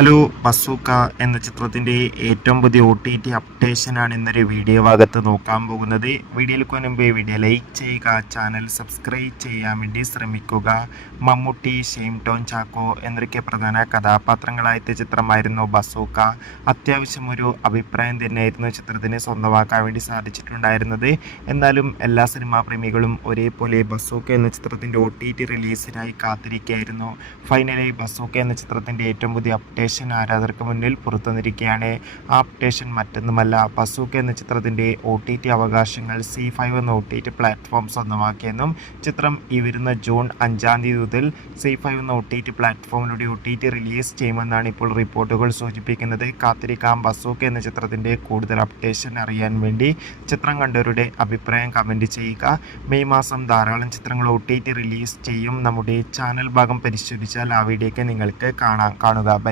Hello bazooka എന്ന ചിത്രത്തിൻ്റെ ഏറ്റവും പുതിയ OTT അപ്ഡേഷനാണ് ഇന്നൊരു വീഡിയോ ഭാഗത്ത് നോക്കാൻ പോകുന്നത്. വീഡിയോയിലേക്ക് മുൻപ് വീഡിയോ ലൈക്ക് ചെയ്യുക, ചാനൽ സബ്സ്ക്രൈബ് ചെയ്യാൻ വേണ്ടി ശ്രമിക്കുക. മമ്മൂട്ടി, ഷെയിൻ ടോം ചാക്കോ എന്നൊക്കെ പ്രധാന കഥാപാത്രങ്ങളായ ചിത്രമായിരുന്നു ബസൂക്ക. അത്യാവശ്യം ഒരു അഭിപ്രായം തന്നെയായിരുന്നു ചിത്രത്തിന് സ്വന്തമാക്കാൻ വേണ്ടി സാധിച്ചിട്ടുണ്ടായിരുന്നത്. എന്നാലും എല്ലാ സിനിമാ പ്രേമികളും ഒരേപോലെ ബസൂക്ക എന്ന ചിത്രത്തിൻ്റെ OTT റിലീസിനായി കാത്തിരിക്കുകയായിരുന്നു. ഫൈനലി ബസൂക്ക എന്ന ചിത്രത്തിൻ്റെ ഏറ്റവും പുതിയ അപ്ഡേഷൻ ആരാധകർക്ക് മുന്നിൽ പുറത്തുവന്നിരിക്കുകയാണ്. ആ അപ്ഡേഷൻ മറ്റൊന്നുമല്ല, ബസൂക്ക എന്ന ചിത്രത്തിൻ്റെ OTT അവകാശങ്ങൾ ZEE5 എന്ന OTT പ്ലാറ്റ്ഫോം സ്വന്തമാക്കിയെന്നും ചിത്രം ഈ വരുന്ന ജൂൺ 5 മുതൽ ZEE5 എന്ന OTT പ്ലാറ്റ്ഫോമിലൂടെ OTT റിലീസ് ചെയ്യുമെന്നാണ് ഇപ്പോൾ റിപ്പോർട്ടുകൾ സൂചിപ്പിക്കുന്നത്. കാത്തിരിക്കാം ബസൂക്ക എന്ന ചിത്രത്തിൻ്റെ കൂടുതൽ അപ്ഡേഷൻ അറിയാൻ വേണ്ടി. ചിത്രം കണ്ടവരുടെ അഭിപ്രായം കമൻറ്റ് ചെയ്യുക. മെയ് മാസം ധാരാളം ചിത്രങ്ങൾ OTT റിലീസ് ചെയ്യും. നമ്മുടെ ചാനൽ ഭാഗം പരിശോധിച്ചാൽ ആ വീഡിയോയ്ക്ക് നിങ്ങൾക്ക് കാണുക.